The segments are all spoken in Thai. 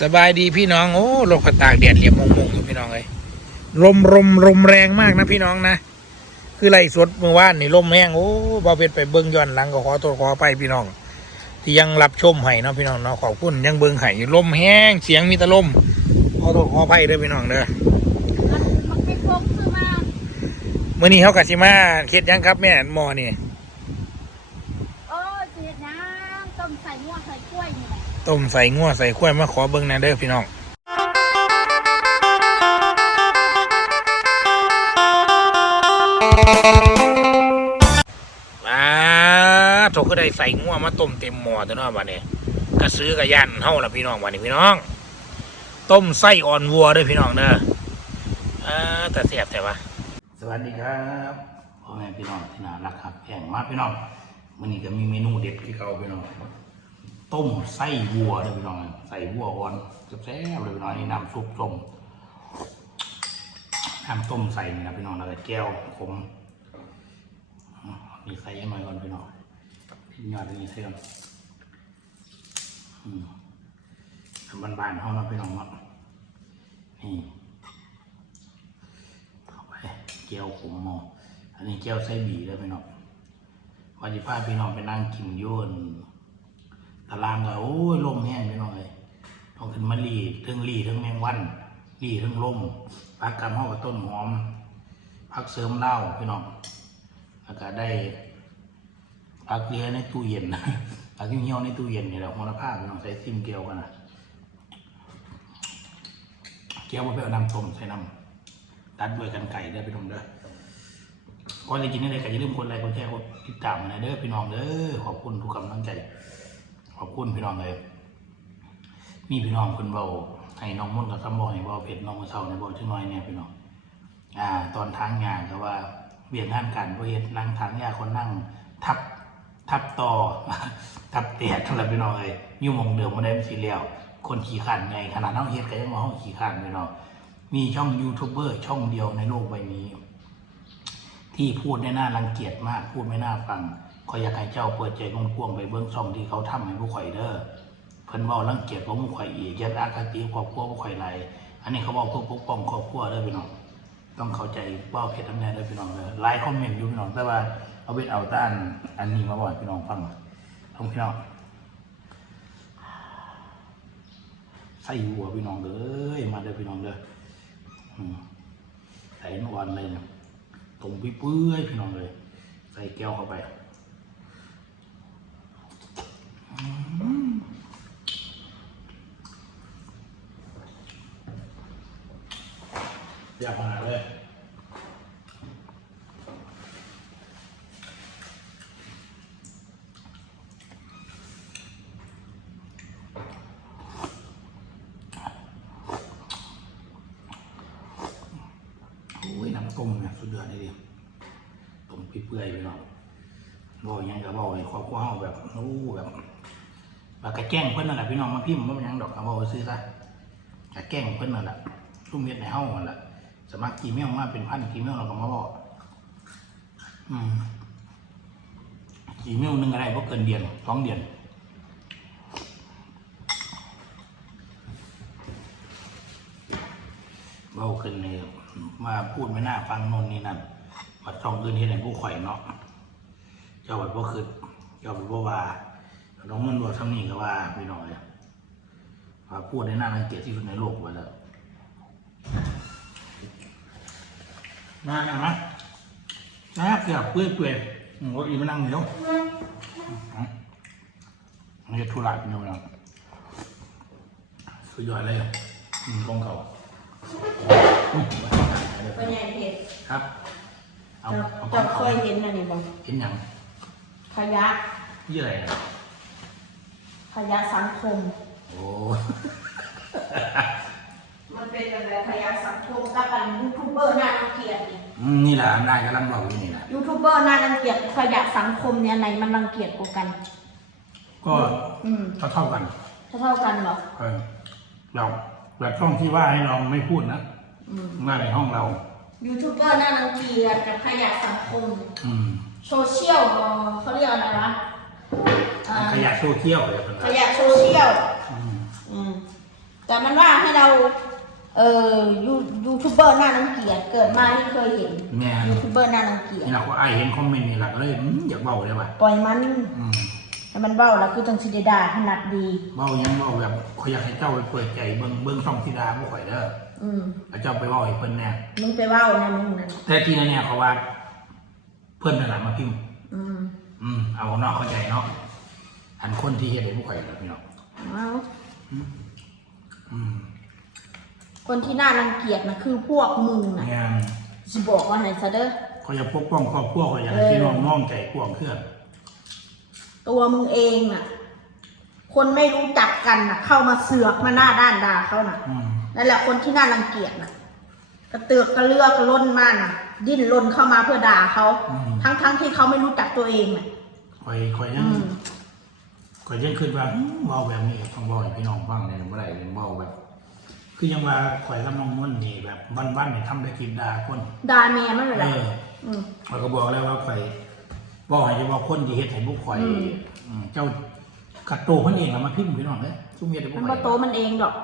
สบายดีพี่น้องโอ้ลมกระตากแดดเหลี่ยมมงมงอยู่พี่น้องเลยลมลมลมแรงมากนะพี่น้องนะคือไรสดเมื่อวานนี่ลมแห้งโอ้บอเพชรไปเบิ้งย้อนหลังก็ขอตัวขอไปพี่น้อง ที่ยังรับชมให้เนาะพี่น้องเนาะขอบคุณยังเบิ้งให้อยู่ลมแห้งเสียงมีแตะลมขอตัวขอไปเด้อพี่น้องเด้อมันมันไปพกซื้อมาเมื่อนี้เขากะสิมาเฮ็ดหยังครับแม่หมอนี่ เออเจีดน้ำต้มใส่หัวใส่กล้วยนี่แหละ ต้มใส่งัวใส่ข้วยมาขอเบิ้งหนะเด้อพี่น้องมาโถก็ได้ใส่งัวมาต้มเต็มหม้อตัวเนาะบัดนี้กระซื้อกระยันเฮาละพี่น้องบัดนี้พี่น้อง ต้มไส้อ่อนวัวด้วยพี่น้องเด้ออ่าแต่เสียบแต่ว่าสวัสดีครับพ่อแม่พี่น้องที่น่ารักครับแพงมากพี่น้องวันนี้ก็มีเมนูเด็ดที่เขาพี่น้อง ต้มไส้วัวเลยพี่น้องใส่วัวอ่อนแซ่บเลยพี่น้องนี่น้ำซุปต้มน้ำต้มใส่นี่นะพี่น้องแล้วก็แก้วขมมีใส่ยังไงก่อนพี่น้องพี่ยอดนี่ใส่ก่อนทำบานๆห้องเราะพี่น้องเนาะนี่เข้าไปแก้วขมมออันนี้แก้วไส้บีเลยพี่น้องวันที่พาพี่น้องไปนั่งกินยุ่น ตารางก็โอ้ยลมแห้งไปหน่อยต้องขึ้นมาลีเทั้งลีเทั้งแมงวันลีเทั้งลมพักกำห้อกับต้นหอมพักเสริมเหล้าพี่น้องแล้วก็ได้พักเรือในตู้เย็นพักเหี่ยวในตู้เย็นนี่แหละหัวละผ้าพี่น้องใส่ซิมเกลียวกันนะเกลียวมาไปเอาน้ำต้มใส่น้ำตัดด้วยกันไก่ได้พี่น้องเด้อก่อนจะกินนี่เลยก็อย่าลืมกดไลค์กดแชร์กดติดตามนะเด้อพี่น้องเด้อขอบคุณทุกกำลังใจ ขอบคุณพี่น้องเลยมีพี่น้องคนเบาให้น้องมุ่นกับซ้ำบอให้เบาเพชรน้องเศร้าในเบาชื่อน้อยเนี่ยพี่น้องอ่า ตอนทางงานก็ว่าเบียงงานกันเพราะเหตุนั่งทางยาคนนั่งทับทับต่อทับเตียดทั้งหลายพี่น้องเลยยู่หมองเดิมมาได้ไม่สีเลียวคนขี่ขันไงขนาดน้องเฮ็ดก็ยังมาห้องขี่ขันพี่น้องมีช่องยูทูบเบอร์ช่องเดียวในโลกใบนี้ ที่พูดได้น่ารังเกียจมากพูดไม่น่าฟัง ขอยอยากให้เจ้าเปิดใจกว้างๆไปเบื้องช่องที่เขาทำให้ผู้ข่อยเด้อเพิ่นเว้ารังเกียจของผู้ข่อยอีกยัดอาคติครอบครัวผู้ข่อยไรอันนี้เขาบอกเพื่อปกป้องครอบครัวเด้อพี่น้องต้องเข้าใจว่าเพจทำงานเด้อพี่น้องเด้อไลค์คอมเมนต์อยู่พี่น้องแต่ว่าเอาเป็นเอาต้านอันนี้มาบอกพี่น้องฟังท่องพี่น้องใส่หัวพี่น้องเด้อมาเด้อพี่น้องเด้อใส่นวลเลยเนี่ยตรงพี่เปื่อยพี่น้องเลย ใส่แก้วเข้าไป อยากมาเลยโอ้ยน้ำต้มเนี่ยสุดยอดเลยดิต้มเปื่อยๆไปเนาะบอกยังก็บอกให้ครอบครัวเฮาแบบโอ้แบบแบบกระแกล้งเพิ่นนั่นแหละพี่น้องมาพิมพ์ว่ามันยังดอกก็บอกซื้อซะกระแกล้งเพิ่นนั่นแหละซุ่มเฮ็ดในเฮานั่นแหละ สมัครกีเมลมาเป็นพันกีเมลเราก็มาบอกอืมกีเมลหนึ่งอะไรบ่เกินเดือนสองเดือนเว้าขึ้นเลยมาพูดไม่น่าฟังนนนี่นั่นมาช่องอื่นเฮ็ดให้ผู้ข่อยเนาะเจ้าบัดบ่คือเจ้าบัดบ่ว่าน้องมันบ่ทำนี่ก็ว่าไปหน่อยว่าพูดในหน้ารังเกียจที่สุดในโลกว่าแล้ว มาหนังนะนะเกือบเปื่อยเปื่อยๆอืมว่าอีมานั่งเดี๋ยวอืมนี่ธุระเป็นยังไงสุดยอดเลยอืมกองเขาอืมเป็นไงเพจครับ เอาเอากอเจ้างเคเขายเห็นอันนี้บ่เห็นยังขยะยี่อะไรนะขยะสังคม โอ้ มันเป็นอะไรขยะสังคมกับอันยูทูบเบอร์น่ารังเกียจนี่อืมนี่แหละอำนาจกำลังบอกอยู่นี่แหละยูทูบเบอร์น่ารังเกียจขยะสังคมเนี่ยไหนมันรังเกียจกว่ากัน ก็อืมเท่าเท่าๆกันเท่าเท่าๆกันเหรอเออเราแบบช่องที่ว่าให้เราไม่พูดนะอืมมาในห้องเรา ยูทูบเบอร์น่ารังเกียจกับขยะสังคม อืมโซเชียลเอ่อเขาเรียกอะไรวะอ่าขยะโซเชียลเลยเป็นขยะโซเชียล อืม อืมแต่มันว่าให้เรา เอ่อยูยูทูบเบอร์หน้ารังเกียจเกิดมาไม่เคยเห็นแม่ยูทูบเบอร์หน้ารังเกียจนี่เราก็ไอายเห็นคอมเมนต์นี่แหละก็เลยอืมอยากเบาเลยว่ะปล่อยมันอืมให้มันเบ้าแล้วคือจังสิได้ด่าถนัดดี เบายังเบาแบบเขาอยากให้เจ้าไปเปิดใจเบิ้งเบิ้งช่องธิดาผู้ข่อยเด้ออืมแล้วเจ้าไปเบาให้เพิ่นแน่มึงไปเบ้านะมึงนั่นแต่ที่นั่นเนี่ยเขาว่า เพิ่นนั่นแหละมาพิมพ์ อืมอืมเอาเนาะเข้าใจเนาะอันคนที่เฮ็ดให้ผู้ข่อยแบบนี้เนาะเอาอืม คนที่น่ารังเกียจนะคือพวกมึงน่ะงานจะบอกว่าให้ซะเด้อ เขาอยากปกป้องครอบครัวเขาอยากให้เออพี่น้องน้องใจกว้างขึ้นตัวมึงเองน่ะ คนไม่รู้จักกันน่ะ เข้ามาเสือกมาหน้าด้านด่าเขาน่ะ อืมนั่นแหละคนที่น่ารังเกียจน่ะ กระเตือกกระเลือกกระล้นมากน่ะ ดิ้นรนเข้ามาเพื่อด่าเขาทั้งทั้งๆที่เขาไม่รู้จักตัวเองน่ะข่อยข่อยยัอืงมข่อยยังคิดว่าอืมเบาแบบนี้ต้องเบาให้พี่น้องฟังเลยบ่ได้เลยเบาแบบ คือยังว่าข่อยกับน้องนุ่นนี่แบบวันๆนี่ทำได้คลิปด่าคนด่าแม่มันเลยเอล่ะออืมข่อยก็บอกแล้วว่าข่อยบอกให้เฉพาะคนที่เฮ็ดให้บุกข่อยอืม อืมเจ้ากัดโตเพิ่นเองเอามาพิมพ์พี่น้องเด้อซุ่มเฮ็ดให้บุมักนข่ก็อยโตมันเองดอก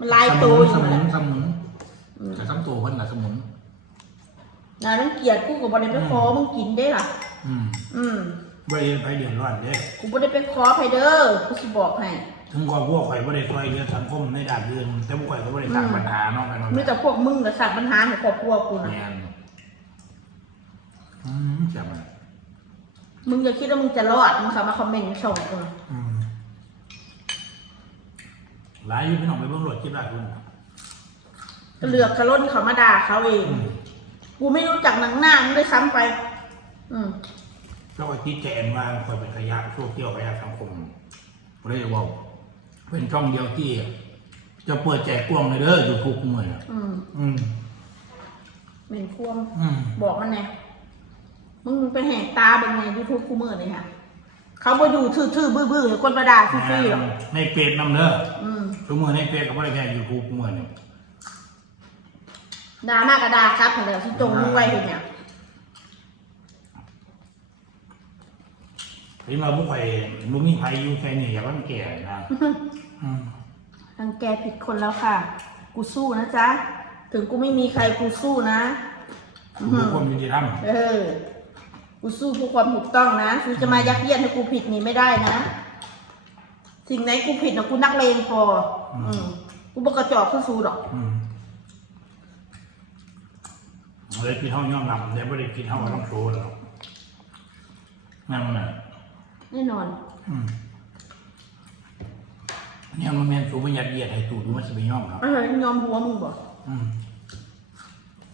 มันลายโตอสยู่มุนั่นนแหละสมุนอืมแต่ซ้ำตัวเพิ่นน่ะสมุนน่ารังเกียจกูก็บ่ได้ไปขอมึงกินได้ล่ะ อืมอืมบ่ได้ไปเดือดร้อนเด้กูบ่ได้ไปขอไผเด้อกูสิบอกให้ ถึงครอบครัวข่อยบ่ได้ช่วยเหลือสังคมในด้านอื่นแต่บุกข่อยก็บ่ได้สร้างปัญหาเนาะแม่นบ่มีแต่พวกมึงน่ะสร้างปัญหาให้ครอบครัวกูน่ะแม่นอืมจับมันมึงอย่าคิดว่ามึงจะรอดมึงสามารถคอมเมนต์ในช่องกูนะอืมหลายอยู่พี่น้องไปเบิ่งโหลดคลิปได้คุณก็เลือกกระล้นเขามาด่าเขาเอง อืมกูไม่รู้จักหนังหน้ามึงด้วยซ้ำไป อืมเจ้าไอ้ที่แจนว่าคอยเป็นขยะโซเชียลขยะสังคมบ่ได้เว่า เป็นช่องเดียวที่ จะเปิดแจกกว้างเลยเด้ออยู่ทุกมื้อน่ะอืมอืม เหม็นควงอืม บอกมันไงมึงไปแหกตาเป็นไงยูทูบกูมือเลยค่ะ เขาไปดูทื่อๆบื้อๆให้คนประดาฟรีๆหรอกในเฟซนำเด้ออืมทุกมื้อในเฟซก็บ่ได้แค่อยู่ทุกมื้อนี่ด่ามากกระดาครับเหมือนเดิมที่จงมึงไว้เห็นเนี่ย เห็นว่าบ่ค่อยบ่มีไผอยู่แค่นี้อย่าว่ามันแก่นะอืมรังแกผิดคนแล้วค่ะ กูสู้นะจ๊ะ ถึงกูไม่มีใครกูสู้นะอือหืผู้อคนยุติธรรมเออ กูสู้เพื่อความถูกต้องนะกูจะมายัดเยียดให้กูผิดนี่ไม่ได้นะ สิ่งไหนกูผิดนะกูนักเลงพอ อืมกูบกกระจอกขึ้นสู้ดอก อืมเลยคิดเฮายอมรับแต่บ่ได้คิดเฮาว่าต้องโชว์หรอกนั่นน่ะ แน่นอน อืมเนี่ยมันแม่นสูงมันยัดเยียดให้ตูดมันสิไปยอมครับเออยอมหัวมึงบอกอืม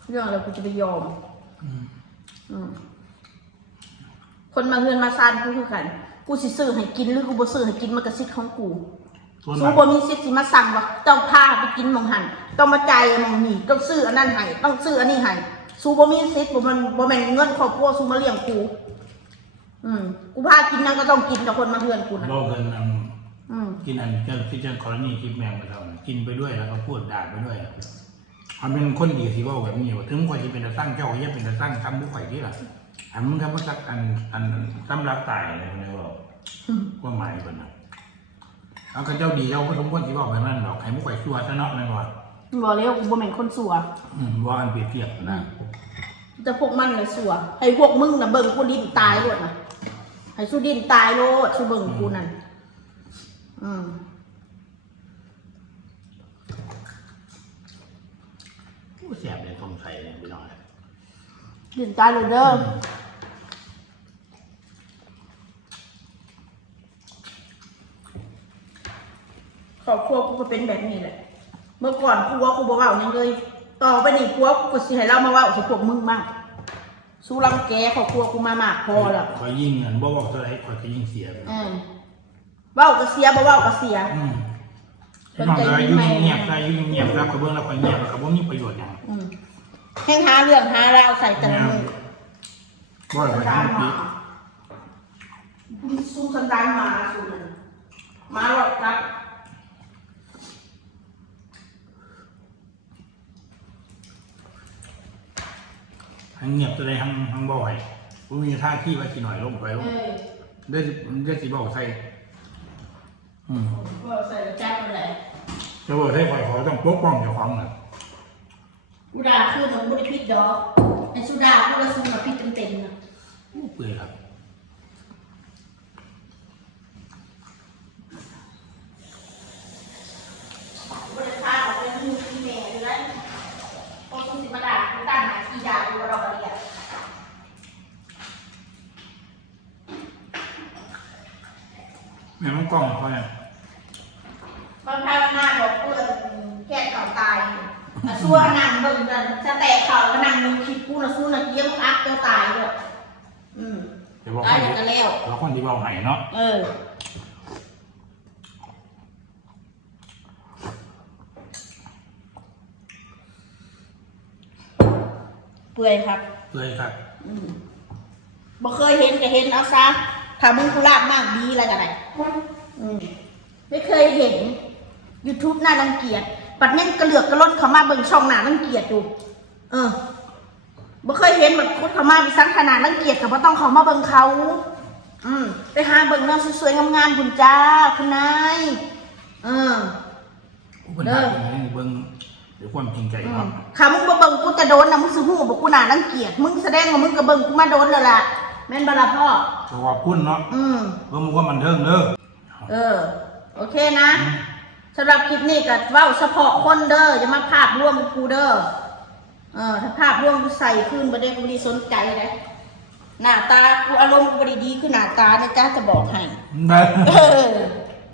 เรื่องอะไรกูจะไปยอม อืมอืมคนมาเฮือนมาซานกูคือกัน กูสิซื้อให้กินหรือกูบ่ซื้อให้กินมันก็สิทธิ์ของกูส่วนสูมากบ่มีสิทธิ์สิมาสั่งว่าต้องพาไปกินหมองหันต้องมาจ่ายหมองนี่ต้องซื้ออันนั้นให้ต้องซื้ออันนี้ให้สูบ่มีสิทธิ์บ่มันบ่แม่นเงินครอบครัวสูมาเลี้ยงกู อืมกูพากินนั่นก็ต้องกินกับคนมาเฮือนกูนะบ่เกินอันอืมกินอันเจ้าที่เจ้ากรณีคลิปแมงไปเท่านั้นกินไปด้วยแล้วก็พูดด่าไปด้วยมันเป็นคนดีสิเว่าแบบนี้ว่าถึงข่อยสิเป็นตาสร้างเจ้าก็ยังเป็นตาสร้างทำบุกข่อยที่ล่ะอันมึงทำว่าสักอันอันสำรับตายอะไรพวกนี้ว่าว่าหมายเพิ่นน่ะเอาก็เจ้าดีเจ้าก็สมควรสิเว้าแบบนั้นดอกให้บุกข่อยชั่วซะเนาะแม่นบ่บอกแล้วกูบ่แม่นคนสัว อืมว่าอันเปรียบเทียบนะ แต่พวกมันเลยสัวให้พวกมึงน่ะเบิ่งกูดิ้นตายโลดน่ะให้สู้ดิ้นตายโลดสู้เบิ่งกูนั่นอืมผู้แสบเลยต้มใส่เลยพี่น้องดิ้นตายโลดเด้ออครอบครัวกูก็เป็นแบบนี้แหละ เมื่อก่อนกูว่ากูบ่เว้าหยังเลย ต่อไปนี่กูว่ากูก็สิให้เรามาเว้าสิพวกมึงบ้าง สู้รังแกครอบครัวกูมามากพอแล้วข่อยยิ่งเงินบ่บอกเท่าไหร่ข่อยก็ยิ่งเสียไปอืมเว้าก็เสียบ่เว้าก็เสีย อืมพี่น้องเลยอยู่เงียบๆได้อยู่เงียบๆแล้วก็เบิ่งแล้วข่อยเงียบแล้วก็บ่มีประโยชน์หยัง อืมแห่งหาเรื่องหาราวใส่แต่ละมือบ่ได้ไปทำปีสู้สันดานหมาสู้นั่นหมาหลอกครับ ทั้งเงียบจะได้ทั้งทั้งบ่อยบ่มีท่าที่ว่าสิหน่อยลงไปลงเออได้สิได้สิบอกใส่อืมก็ใส่กระจับนั่นแหละจะบอกให้คอยขอต้องปกป้องเจ้าของน่ะกูด่าคือมันบ่ได้ผิดดอกไอ้สุดากูละซูน่ะผิดเต็มๆน่ะเปื่อยครับบริษัทออกเป็นมือที่แม่อยู่แล้วพอสุสิมาด่ากูตั้งหาที่ด่ากูว่าเราอะไรอะ แม่มัน กล้องเขาเนี่ยตอนพาหน้าบอกกูเลยแค่เขาตายอะสู้นั่งเบิ่งกันจะแตกเขาก็นั่งมึงคิดกูนะสู้นะเกี้ยมอักตัวตายด้วยอืมเดี๋ยวบอกตาคยนแล้วที่ก็แล้วบอกคนที่เบาไห้เนาะเออ เปื่อยครับเปื่อยครับอืมบ่เคยเห็นก็เห็นเอาซะถ้ามึงกุลาบมากดีอะไรกันไหนอืม ไม่เคยเห็น YouTube น่ารังเกียจปัดเน่นกระเหลือกกระล้นเขามาเบิ่งช่องหน้ารังเกียจดู เออบ่เคยเห็นแบบคนเขามามีสังขนาดรังเกียจกับว่าต้องเขามาเบิ่งเขา อืมไปหาเบิ่งเน้องสวยๆงามๆคุณจ้าคุณนายเออกูเป็นทายเป็นไงเบิ้งเดี๋ยวความจริงใจอืครัมบขามึงบ่เบิ่งกูจะโดนนะมึงสิฮู้บ่กูน่ารังเกียจมึงแสดงว่ามึงก็เบิ่งกูมาโดนแล้วล่ะแม่นบ่ล่ะพ่อขอบคุณเนาะอืมเพิ่มมันก็มันเทิงเด้อ เออ โอเคนะสำหรับคลิปนี้ก็เว้าเฉพาะคนเด้ออย่ามาภาพร่วมกับกูเด้อเออถ้าภาพร่วมกูใส่ขึ้นบ่ได้กูบ่ได้สนใจเลยหน้าตากูอารมณ์กูบ่ได้ดีคือหน้าตานะจ๊ะจะบอกให้ได้เออ